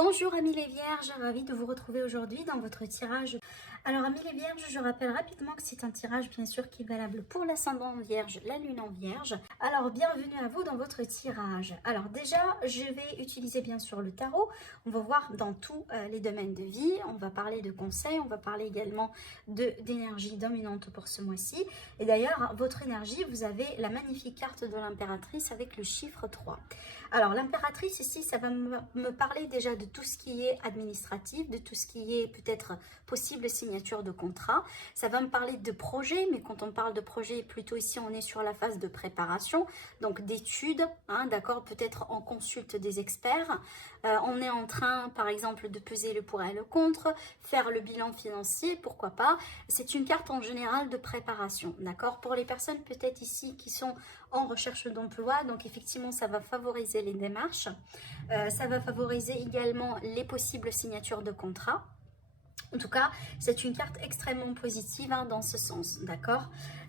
Bonjour amis les vierges, ravie de vous retrouver aujourd'hui dans votre tirage. Alors amis les vierges, je rappelle rapidement que c'est un tirage bien sûr qui est valable pour l'ascendant vierge, la lune en vierge. Alors bienvenue à vous dans votre tirage. Alors déjà, je vais utiliser bien sûr le tarot. On va voir dans tous les domaines de vie, on va parler de conseils, on va parler également d'énergie dominante pour ce mois-ci. Et d'ailleurs, votre énergie, vous avez la magnifique carte de l'impératrice avec le chiffre 3. Alors l'impératrice ici, ça va me parler déjà de tout ce qui est administratif, de tout ce qui est peut-être possible signature de contrat. Ça va me parler de projet, mais quand on parle de projet, plutôt ici on est sur la phase de préparation, donc d'études, hein, d'accord, peut-être on consulte des experts. On est en train par exemple de peser le pour et le contre, faire le bilan financier, pourquoi pas. C'est une carte en général de préparation, d'accord. Pour les personnes peut-être ici qui sont en recherche d'emploi, donc effectivement ça va favoriser les démarches, ça va favoriser également les possibles signatures de contrats. En tout cas, c'est une carte extrêmement positive hein, dans ce sens, d'accord.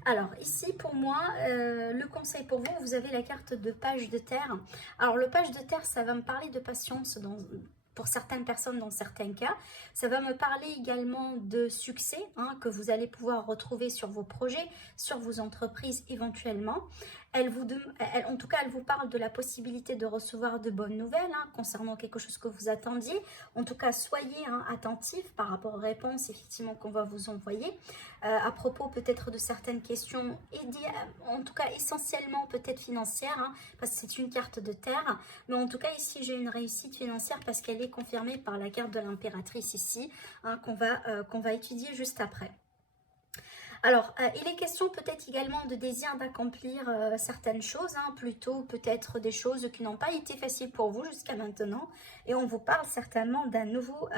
Alors ici pour moi, le conseil pour vous, vous avez la carte de page de terre. Alors le page de terre, ça va me parler de patience pour certaines personnes dans certains cas. Ça va me parler également de succès hein, que vous allez pouvoir retrouver sur vos projets, sur vos entreprises éventuellement. En tout cas, elle vous parle de la possibilité de recevoir de bonnes nouvelles hein, concernant quelque chose que vous attendiez. En tout cas, soyez hein, attentifs par rapport aux réponses effectivement qu'on va vous envoyer. À propos peut-être de certaines questions, en tout cas essentiellement peut-être financières, hein, parce que c'est une carte de terre. Mais en tout cas, ici, j'ai une réussite financière parce qu'elle est confirmée par la carte de l'impératrice ici, hein, qu'on va étudier juste après. Alors, il est question peut-être également de désir d'accomplir certaines choses, hein, plutôt peut-être des choses qui n'ont pas été faciles pour vous jusqu'à maintenant. Et on vous parle certainement d'un nouveau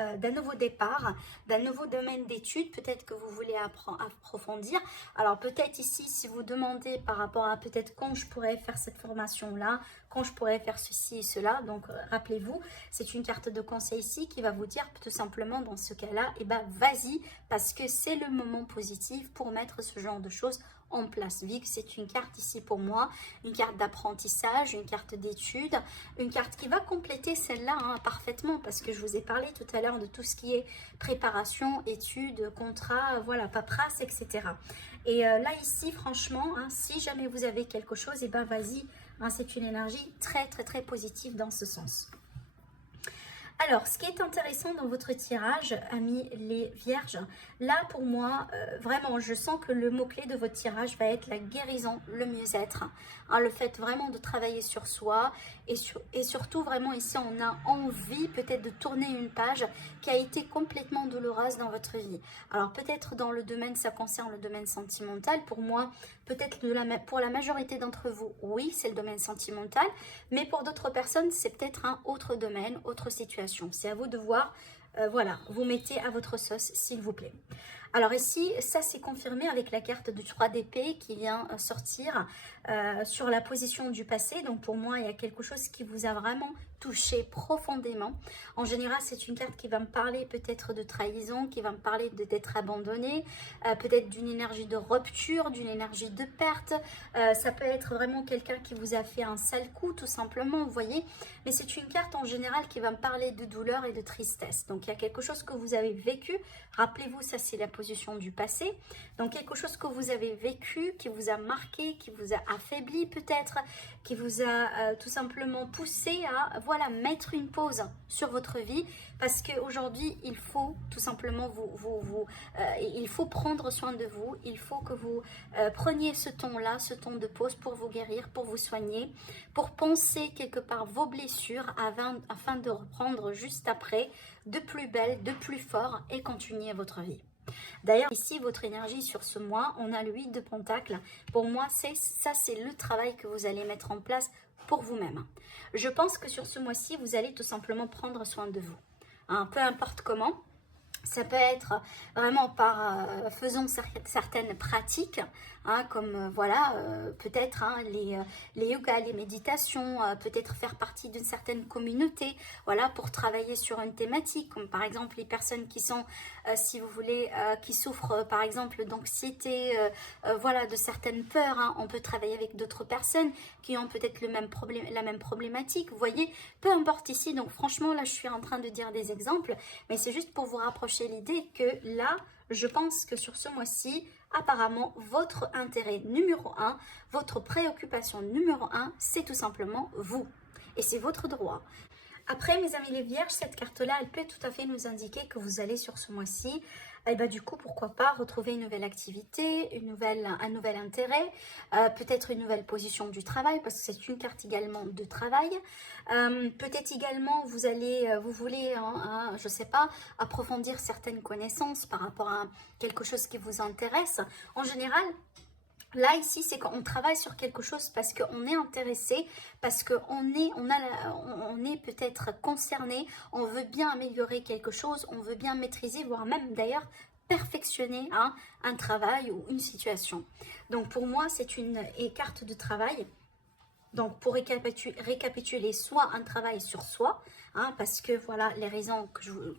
départ, d'un nouveau domaine d'études, peut-être que vous voulez approfondir. Alors peut-être ici, si vous demandez par rapport à peut-être quand je pourrais faire cette formation-là, quand je pourrais faire ceci et cela. Donc rappelez-vous, c'est une carte de conseil ici qui va vous dire tout simplement dans ce cas-là, eh ben vas-y, parce que c'est le moment positif pour mettre ce genre de choses en place. Vu que c'est une carte ici pour moi, une carte d'apprentissage, une carte d'études, une carte qui va compléter celle-là hein, parfaitement, parce que je vous ai parlé tout à l'heure de tout ce qui est préparation, études, contrat, voilà, paperasse, etc. Et là ici, franchement, hein, si jamais vous avez quelque chose, et ben vas-y, hein, c'est une énergie très très très positive dans ce sens. Alors, ce qui est intéressant dans votre tirage, amis les vierges, là pour moi, vraiment, je sens que le mot-clé de votre tirage va être la guérison, le mieux-être. Hein, le fait vraiment de travailler sur soi et surtout vraiment ici, on a envie peut-être de tourner une page qui a été complètement douloureuse dans votre vie. Alors peut-être dans le domaine, ça concerne le domaine sentimental. Pour moi, peut-être pour la majorité d'entre vous, oui, c'est le domaine sentimental. Mais pour d'autres personnes, c'est peut-être un autre domaine, autre situation. C'est à vous de voir, voilà, vous mettez à votre sauce s'il vous plaît. Alors ici, ça c'est confirmé avec la carte du 3 d'épée qui vient sortir sur la position du passé. Donc pour moi, il y a quelque chose qui vous a vraiment touché profondément. En général, c'est une carte qui va me parler peut-être de trahison, qui va me parler d'être abandonné, peut-être d'une énergie de rupture, d'une énergie de perte. Ça peut être vraiment quelqu'un qui vous a fait un sale coup, tout simplement, vous voyez. Mais c'est une carte en général qui va me parler de douleur et de tristesse. Donc il y a quelque chose que vous avez vécu. Rappelez-vous, ça c'est la position du passé. Donc quelque chose que vous avez vécu, qui vous a marqué, qui vous a affaibli peut-être, qui vous a tout simplement poussé à voilà, mettre une pause sur votre vie, parce qu'aujourd'hui il faut tout simplement il faut prendre soin de vous, il faut que vous preniez ce temps-là, ce temps de pause pour vous guérir, pour vous soigner, pour penser quelque part vos blessures afin de reprendre juste après de plus belle, de plus fort et continuer votre vie. D'ailleurs, ici, votre énergie sur ce mois, on a le 8 de Pentacle. Pour moi, c'est le travail que vous allez mettre en place pour vous-même. Je pense que sur ce mois-ci, vous allez tout simplement prendre soin de vous. Hein, peu importe comment. Ça peut être vraiment faisant certaines pratiques, hein, comme voilà, peut-être hein, les yogas, les méditations, peut-être faire partie d'une certaine communauté, voilà, pour travailler sur une thématique, comme par exemple les personnes qui sont, si vous voulez, qui souffrent par exemple d'anxiété, voilà, de certaines peurs, hein. On peut travailler avec d'autres personnes qui ont peut-être le même problème, la même problématique, vous voyez, peu importe ici. Donc franchement, là, je suis en train de dire des exemples, mais c'est juste pour vous rapprocher l'idée que là, je pense que sur ce mois-ci, apparemment, votre intérêt numéro un, votre préoccupation numéro un, c'est tout simplement vous. Et c'est votre droit. Après, mes amis les vierges, cette carte-là, elle peut tout à fait nous indiquer que vous allez sur ce mois-ci, et bah, du coup, pourquoi pas retrouver une nouvelle activité, un nouvel intérêt, peut-être une nouvelle position du travail, parce que c'est une carte également de travail. Peut-être également, vous voulez, je ne sais pas, approfondir certaines connaissances par rapport à quelque chose qui vous intéresse. En général, là, ici, c'est qu'on travaille sur quelque chose parce qu'on est intéressé, parce qu'on est peut-être concerné, on veut bien améliorer quelque chose, on veut bien maîtriser, voire même d'ailleurs perfectionner hein, un travail ou une situation. Donc pour moi, c'est une carte de travail. Donc pour récapituler, soit un travail sur soi, hein, parce que voilà les raisons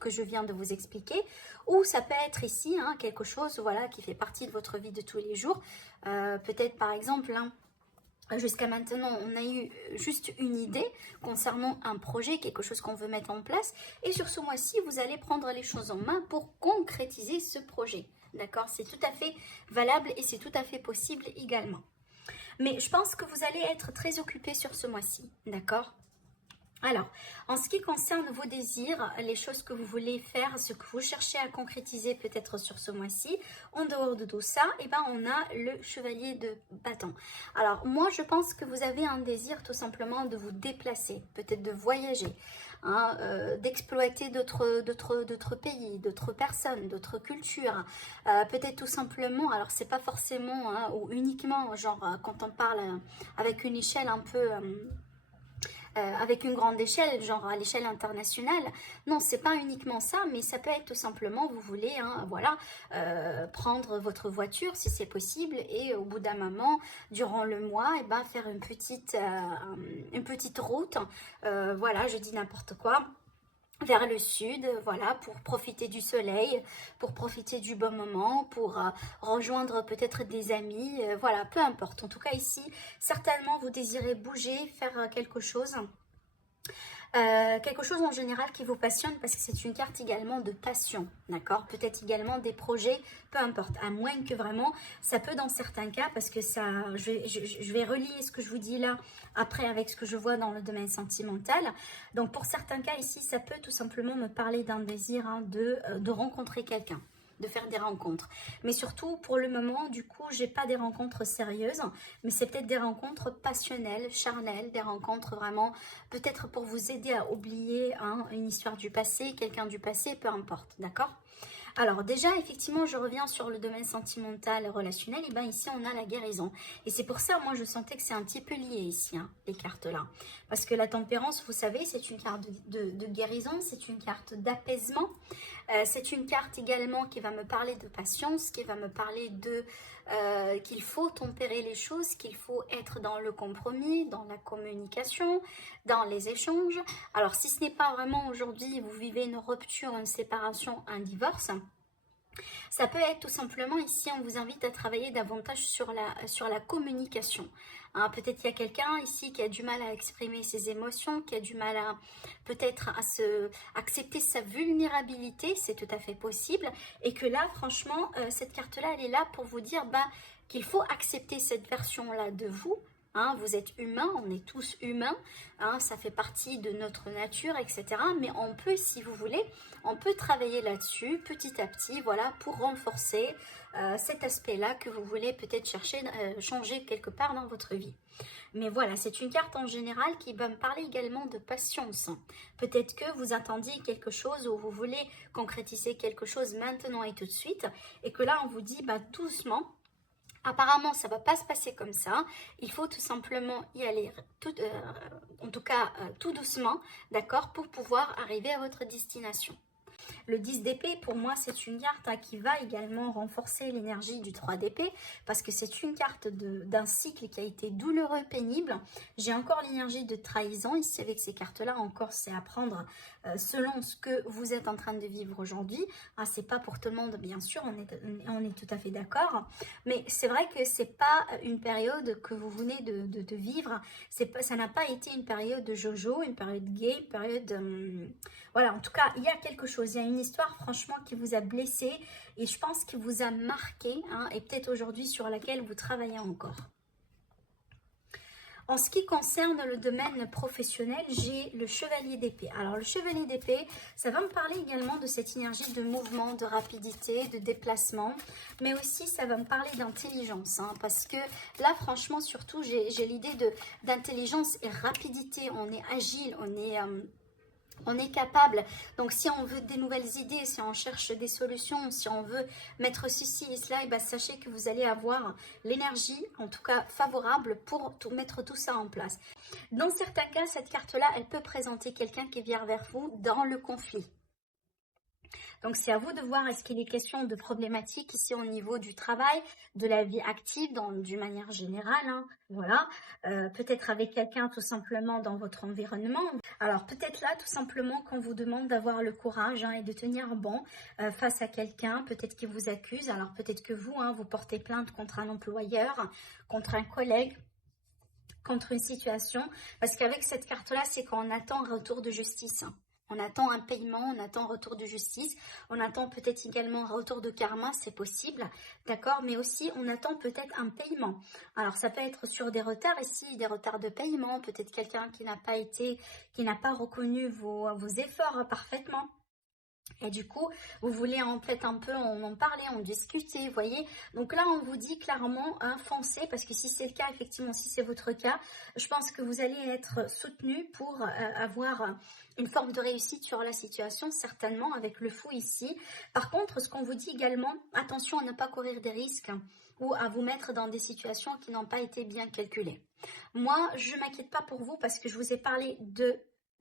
que je viens de vous expliquer, ou ça peut être ici hein, quelque chose voilà, qui fait partie de votre vie de tous les jours. Peut-être par exemple, hein, jusqu'à maintenant, on a eu juste une idée concernant un projet, quelque chose qu'on veut mettre en place. Et sur ce mois-ci, vous allez prendre les choses en main pour concrétiser ce projet. D'accord? C'est tout à fait valable et c'est tout à fait possible également. Mais je pense que vous allez être très occupé sur ce mois-ci, d'accord? Alors, en ce qui concerne vos désirs, les choses que vous voulez faire, ce que vous cherchez à concrétiser peut-être sur ce mois-ci, en dehors de tout ça, eh ben, on a le chevalier de bâton. Alors, moi, je pense que vous avez un désir tout simplement de vous déplacer, peut-être de voyager, hein, d'exploiter d'autres pays, d'autres personnes, d'autres cultures. Peut-être tout simplement, alors c'est pas forcément hein, ou uniquement, genre quand on parle avec une échelle un peu... avec une grande échelle, genre à l'échelle internationale. Non, c'est pas uniquement ça, mais ça peut être tout simplement, vous voulez, hein, voilà, prendre votre voiture si c'est possible et au bout d'un moment, durant le mois, et ben, faire une petite route, voilà, je dis n'importe quoi, vers le sud, voilà, pour profiter du soleil, pour profiter du bon moment, pour rejoindre peut-être des amis, voilà, peu importe. En tout cas ici, certainement vous désirez bouger, faire quelque chose en général qui vous passionne parce que c'est une carte également de passion, d'accord? Peut-être également des projets, peu importe, à moins que vraiment, ça peut dans certains cas, parce que ça, je vais relier ce que je vous dis là après avec ce que je vois dans le domaine sentimental. Donc pour certains cas ici, ça peut tout simplement me parler d'un désir hein, de rencontrer quelqu'un, de faire des rencontres. Mais surtout, pour le moment, du coup, j'ai pas des rencontres sérieuses, mais c'est peut-être des rencontres passionnelles, charnelles, des rencontres vraiment, peut-être pour vous aider à oublier hein, une histoire du passé, quelqu'un du passé, peu importe, d'accord? Alors déjà, effectivement, je reviens sur le domaine sentimental, relationnel, et bien ici, on a la guérison. Et c'est pour ça, moi, je sentais que c'est un petit peu lié ici, hein, les cartes-là. Parce que la tempérance, vous savez, c'est une carte de guérison, c'est une carte d'apaisement. C'est une carte également qui va me parler de patience, qui va me parler de qu'il faut tempérer les choses, qu'il faut être dans le compromis, dans la communication, dans les échanges. Alors si ce n'est pas vraiment aujourd'hui, vous vivez une rupture, une séparation, un divorce, ça peut être tout simplement ici, on vous invite à travailler davantage sur la communication. Hein, peut-être il y a quelqu'un ici qui a du mal à exprimer ses émotions, qui a du mal à peut-être à accepter sa vulnérabilité, c'est tout à fait possible. Et que là, franchement, cette carte-là, elle est là pour vous dire qu'il faut accepter cette version-là de vous. Hein, vous êtes humain, on est tous humains, hein, ça fait partie de notre nature, etc. Mais on peut, si vous voulez, on peut travailler là-dessus petit à petit, voilà, pour renforcer cet aspect-là que vous voulez peut-être chercher, changer quelque part dans votre vie. Mais voilà, c'est une carte en général qui va me parler également de patience. Peut-être que vous attendiez quelque chose ou vous voulez concrétiser quelque chose maintenant et tout de suite, et que là, on vous dit doucement. Apparemment, ça ne va pas se passer comme ça. Il faut tout simplement y aller, tout doucement, d'accord, pour pouvoir arriver à votre destination. Le 10 d'épée, pour moi, c'est une carte qui va également renforcer l'énergie du 3 d'épée parce que c'est une carte d'un cycle qui a été douloureux, pénible. J'ai encore l'énergie de trahison ici avec ces cartes-là. Encore, c'est à prendre selon ce que vous êtes en train de vivre aujourd'hui. C'est pas pour tout le monde, bien sûr, on est tout à fait d'accord. Mais c'est vrai que c'est pas une période que vous venez de vivre. Ça n'a pas été une période de Jojo, une période gay, une période... voilà, en tout cas, il y a quelque chose. Il y a une histoire, franchement, qui vous a blessé et je pense qui vous a marqué et peut-être aujourd'hui sur laquelle vous travaillez encore. En ce qui concerne le domaine professionnel, j'ai le chevalier d'épée. Alors le chevalier d'épée, ça va me parler également de cette énergie de mouvement, de rapidité, de déplacement. Mais aussi ça va me parler d'intelligence. Parce que là franchement surtout j'ai l'idée d'intelligence et rapidité. On est agile, on est capable. Donc si on veut des nouvelles idées, si on cherche des solutions, si on veut mettre ceci et cela, et ben sachez que vous allez avoir l'énergie, en tout cas favorable, pour mettre tout ça en place. Dans certains cas, cette carte-là, elle peut présenter quelqu'un qui vient vers vous dans le conflit. Donc, c'est à vous de voir, est-ce qu'il est question de problématiques ici au niveau du travail, de la vie active, d'une manière générale, voilà. Peut-être avec quelqu'un tout simplement dans votre environnement. Alors, peut-être là, tout simplement, qu'on vous demande d'avoir le courage et de tenir bon face à quelqu'un, peut-être qui vous accuse. Alors, peut-être que vous, vous portez plainte contre un employeur, contre un collègue, contre une situation. Parce qu'avec cette carte-là, c'est qu'on attend un retour de justice. On attend un paiement, on attend un retour de justice, on attend peut-être également un retour de karma, c'est possible, d'accord? Mais aussi, on attend peut-être un paiement. Alors, ça peut être sur des retards ici, des retards de paiement, peut-être quelqu'un qui n'a pas reconnu vos efforts parfaitement. Et du coup, vous voulez en fait un peu en parler, en discuter, vous voyez. Donc là, on vous dit clairement, foncez, parce que si c'est le cas, effectivement, si c'est votre cas, je pense que vous allez être soutenu pour avoir une forme de réussite sur la situation, certainement, avec le fou ici. Par contre, ce qu'on vous dit également, attention à ne pas courir des risques ou à vous mettre dans des situations qui n'ont pas été bien calculées. Moi, je ne m'inquiète pas pour vous parce que je vous ai parlé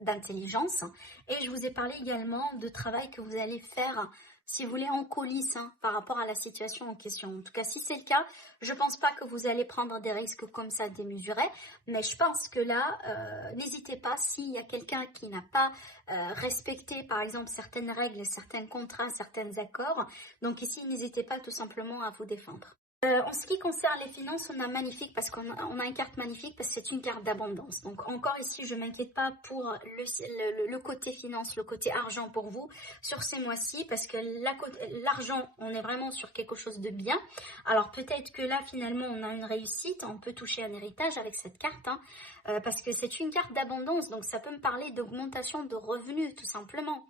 d'intelligence et je vous ai parlé également de travail que vous allez faire si vous voulez en coulisses par rapport à la situation en question. En tout cas, si c'est le cas, je pense pas que vous allez prendre des risques comme ça démesurés, mais je pense que là, n'hésitez pas s'il y a quelqu'un qui n'a pas respecté par exemple certaines règles, certains contrats, certains accords. Donc ici, n'hésitez pas tout simplement à vous défendre. En ce qui concerne les finances, on a magnifique parce qu'on a une carte magnifique parce que c'est une carte d'abondance. Donc encore ici, je ne m'inquiète pas pour le côté finance, le côté argent pour vous sur ces mois-ci parce que l'argent, on est vraiment sur quelque chose de bien. Alors peut-être que là, finalement, on a une réussite, on peut toucher un héritage avec cette carte parce que c'est une carte d'abondance. Donc ça peut me parler d'augmentation de revenus tout simplement.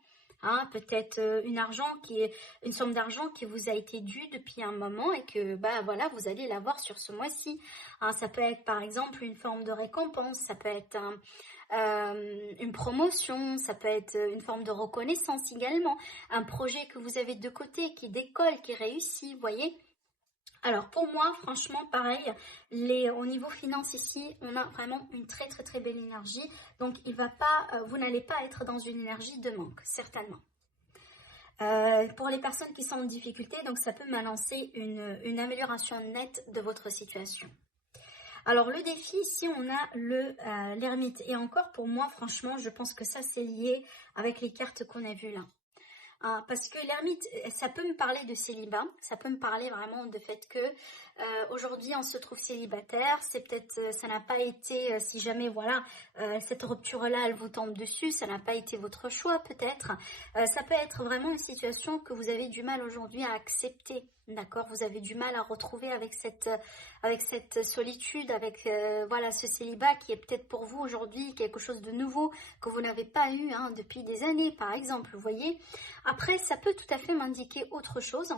Peut-être une somme d'argent qui vous a été due depuis un moment et que voilà, vous allez l'avoir sur ce mois-ci. Ça peut être par exemple une forme de récompense, ça peut être une promotion, ça peut être une forme de reconnaissance également, un projet que vous avez de côté qui décolle, qui réussit, vous voyez. Alors pour moi, franchement, pareil, au niveau finance ici, on a vraiment une très très très belle énergie. Donc vous n'allez pas être dans une énergie de manque, certainement. Pour les personnes qui sont en difficulté, donc ça peut m'annoncer une amélioration nette de votre situation. Alors le défi, ici on a l'ermite. Et encore pour moi, franchement, je pense que ça c'est lié avec les cartes qu'on a vues là. Parce que l'ermite, ça peut me parler de célibat, ça peut me parler vraiment de fait que aujourd'hui on se trouve célibataire, c'est peut-être, ça n'a pas été, si jamais voilà, cette rupture-là elle vous tombe dessus, ça n'a pas été votre choix peut-être, ça peut être vraiment une situation que vous avez du mal aujourd'hui à accepter, d'accord, vous avez du mal à retrouver avec cette solitude, avec voilà ce célibat qui est peut-être pour vous aujourd'hui quelque chose de nouveau que vous n'avez pas eu depuis des années par exemple, vous voyez. Après, ça peut tout à fait m'indiquer autre chose,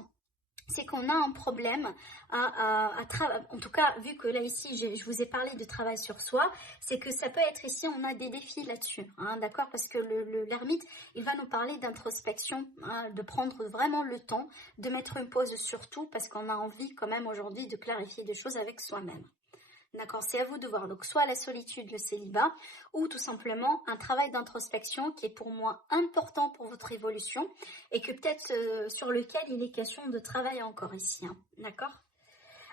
c'est qu'on a un problème en tout cas, vu que là ici, je vous ai parlé de travail sur soi, c'est que ça peut être ici, on a des défis là-dessus, d'accord, parce que l'ermite, il va nous parler d'introspection, de prendre vraiment le temps, de mettre une pause sur tout, parce qu'on a envie quand même aujourd'hui de clarifier des choses avec soi-même. D'accord, c'est à vous de voir. Donc, soit la solitude, le célibat, ou tout simplement un travail d'introspection qui est pour moi important pour votre évolution et que peut-être sur lequel il est question de travail encore ici. Hein. D'accord?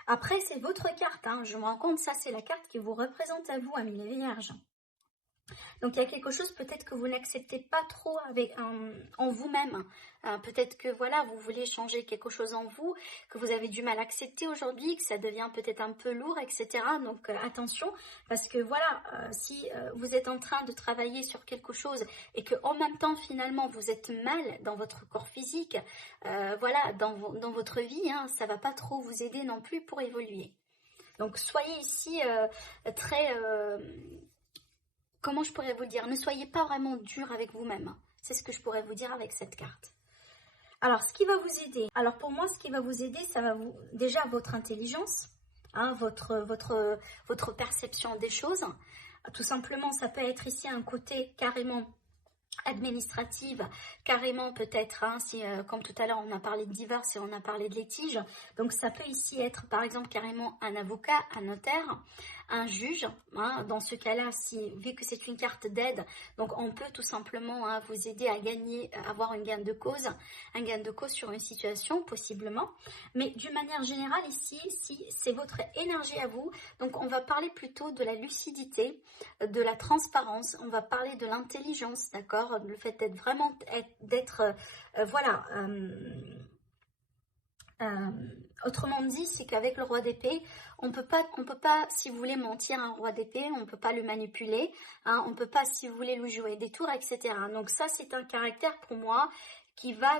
Après, c'est votre carte. Hein. Je me rends compte, ça, c'est la carte qui vous représente à vous, amis les vierges. Donc, il y a quelque chose peut-être que vous n'acceptez pas trop en vous-même. Peut-être que voilà, vous voulez changer quelque chose en vous, que vous avez du mal à accepter aujourd'hui, que ça devient peut-être un peu lourd, etc. Donc, attention, parce que voilà, si vous êtes en train de travailler sur quelque chose et que en même temps, finalement, vous êtes mal dans votre corps physique, voilà, dans votre vie, hein, ça va pas trop vous aider non plus pour évoluer. Donc, soyez ici très... comment je pourrais vous le dire? Ne soyez pas vraiment dur avec vous-même. C'est ce que je pourrais vous dire avec cette carte. Alors, ce qui va vous aider. Alors, pour moi, ce qui va vous aider, ça va vous... Déjà, votre intelligence, hein, votre perception des choses. Tout simplement, ça peut être ici un côté carrément administrative, carrément peut-être, hein, si, comme tout à l'heure on a parlé de divorce et on a parlé de litige, donc ça peut ici être par exemple carrément un avocat, un notaire, un juge, hein, dans ce cas-là, si, vu que c'est une carte d'aide, donc on peut tout simplement hein, vous aider à gagner, avoir un gain de cause sur une situation possiblement, mais d'une manière générale ici, si c'est votre énergie à vous, donc on va parler plutôt de la lucidité, de la transparence, on va parler de l'intelligence, d'accord, le fait d'être vraiment, voilà, autrement dit, c'est qu'avec le roi d'épée, on peut pas, si vous voulez mentir à un roi d'épée, on peut pas le manipuler, hein, on peut pas, si vous voulez, lui jouer des tours, etc. Donc ça, c'est un caractère pour moi qui va,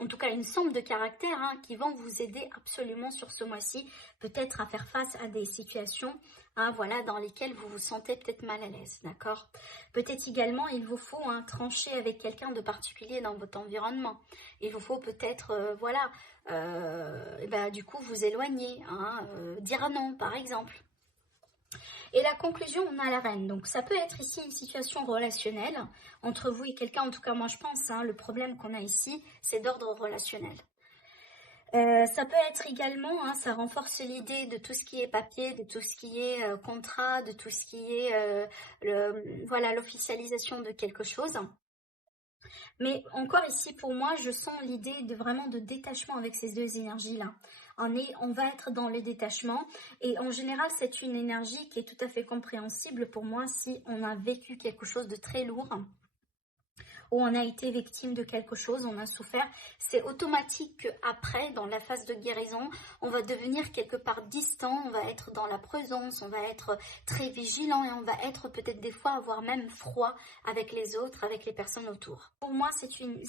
en tout cas une somme de caractères, hein, qui vont vous aider absolument sur ce mois-ci, peut-être à faire face à des situations, hein, voilà, dans lesquelles vous vous sentez peut-être mal à l'aise, d'accord? Peut-être également, il vous faut hein, trancher avec quelqu'un de particulier dans votre environnement. Il vous faut peut-être, voilà, du coup vous éloigner, hein, dire non par exemple. Et la conclusion, on a la reine. Donc ça peut être ici une situation relationnelle entre vous et quelqu'un, en tout cas moi je pense, hein, le problème qu'on a ici, c'est d'ordre relationnel. Ça peut être également, hein, ça renforce l'idée de tout ce qui est papier, de tout ce qui est contrat, de tout ce qui est voilà, l'officialisation de quelque chose. Mais encore ici, pour moi, je sens l'idée de vraiment de détachement avec ces deux énergies-là. On va être dans le détachement et en général, c'est une énergie qui est tout à fait compréhensible pour moi si on a vécu quelque chose de très lourd, où on a été victime de quelque chose, on a souffert, c'est automatique qu'après, dans la phase de guérison, on va devenir quelque part distant, on va être dans la présence, on va être très vigilant et on va être peut-être des fois avoir même froid avec les autres, avec les personnes autour. Pour moi, c'est une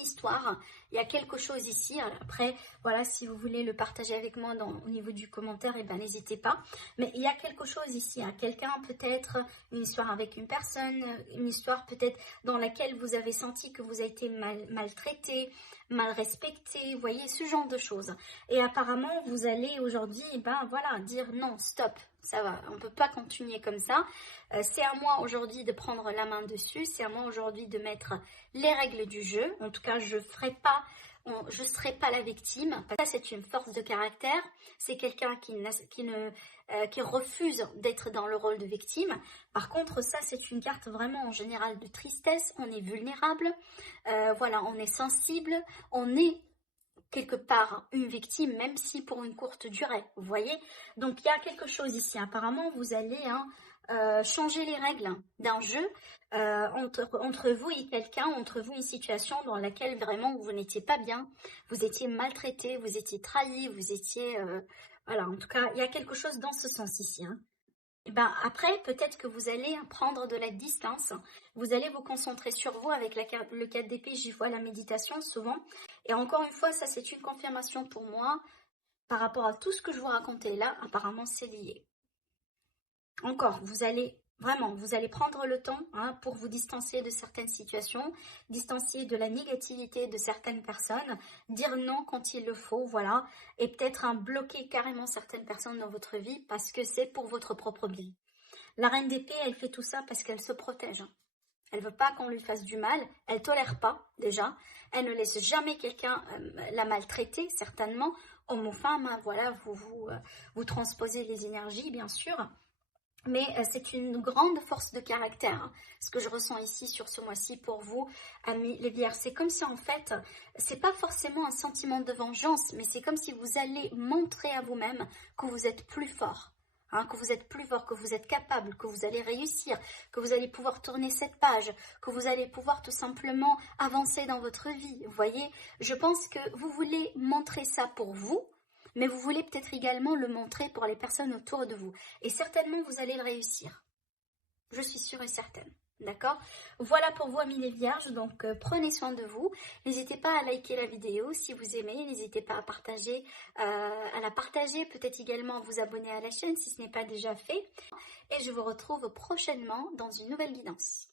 histoire, il y a quelque chose ici, après, voilà, si vous voulez le partager avec moi au niveau du commentaire, n'hésitez pas, mais il y a quelque chose ici, quelqu'un peut-être, une histoire avec une personne, une histoire peut-être dans laquelle vous avez senti que vous avez été maltraité, mal respecté, vous voyez, ce genre de choses. Et apparemment, vous allez aujourd'hui, voilà, dire non, stop, ça va, on ne peut pas continuer comme ça. C'est à moi aujourd'hui de prendre la main dessus, c'est à moi aujourd'hui de mettre les règles du jeu. En tout cas, je ne serai pas la victime. Ça, c'est une force de caractère. C'est quelqu'un qui refuse d'être dans le rôle de victime. Par contre, ça, c'est une carte vraiment en général de tristesse. On est vulnérable, voilà, on est sensible, on est quelque part une victime, même si pour une courte durée, vous voyez. Donc, il y a quelque chose ici. Apparemment, vous allez changer les règles d'un jeu entre vous et quelqu'un, entre vous une situation dans laquelle vraiment vous n'étiez pas bien, vous étiez maltraité, vous étiez trahi, vous étiez... voilà, en tout cas, il y a quelque chose dans ce sens ici. Hein. Et après, peut-être que vous allez prendre de la distance, vous allez vous concentrer sur vous avec le 4 d'épée, j'y vois la méditation souvent. Et encore une fois, ça c'est une confirmation pour moi, par rapport à tout ce que je vous racontais là, apparemment c'est lié. Encore, vous allez prendre le temps pour vous distancier de certaines situations, distancier de la négativité de certaines personnes, dire non quand il le faut, voilà, et peut-être bloquer carrément certaines personnes dans votre vie parce que c'est pour votre propre bien. La reine d'épée, elle fait tout ça parce qu'elle se protège. Elle veut pas qu'on lui fasse du mal. Elle tolère pas, déjà. Elle ne laisse jamais quelqu'un la maltraiter, certainement. Homme ou femme, hein, voilà, vous transposez les énergies, bien sûr. Mais c'est une grande force de caractère, hein, ce que je ressens ici sur ce mois-ci pour vous, amis les Vierges. C'est comme si en fait, c'est pas forcément un sentiment de vengeance, mais c'est comme si vous allez montrer à vous-même que vous êtes plus fort. Hein, que vous êtes plus fort, que vous êtes capable, que vous allez réussir, que vous allez pouvoir tourner cette page, que vous allez pouvoir tout simplement avancer dans votre vie. Vous voyez, je pense que vous voulez montrer ça pour vous, mais vous voulez peut-être également le montrer pour les personnes autour de vous. Et certainement, vous allez le réussir. Je suis sûre et certaine. D'accord? Voilà pour vous, amis les Vierges. Donc, prenez soin de vous. N'hésitez pas à liker la vidéo si vous aimez. N'hésitez pas à la partager. Peut-être également à vous abonner à la chaîne si ce n'est pas déjà fait. Et je vous retrouve prochainement dans une nouvelle guidance.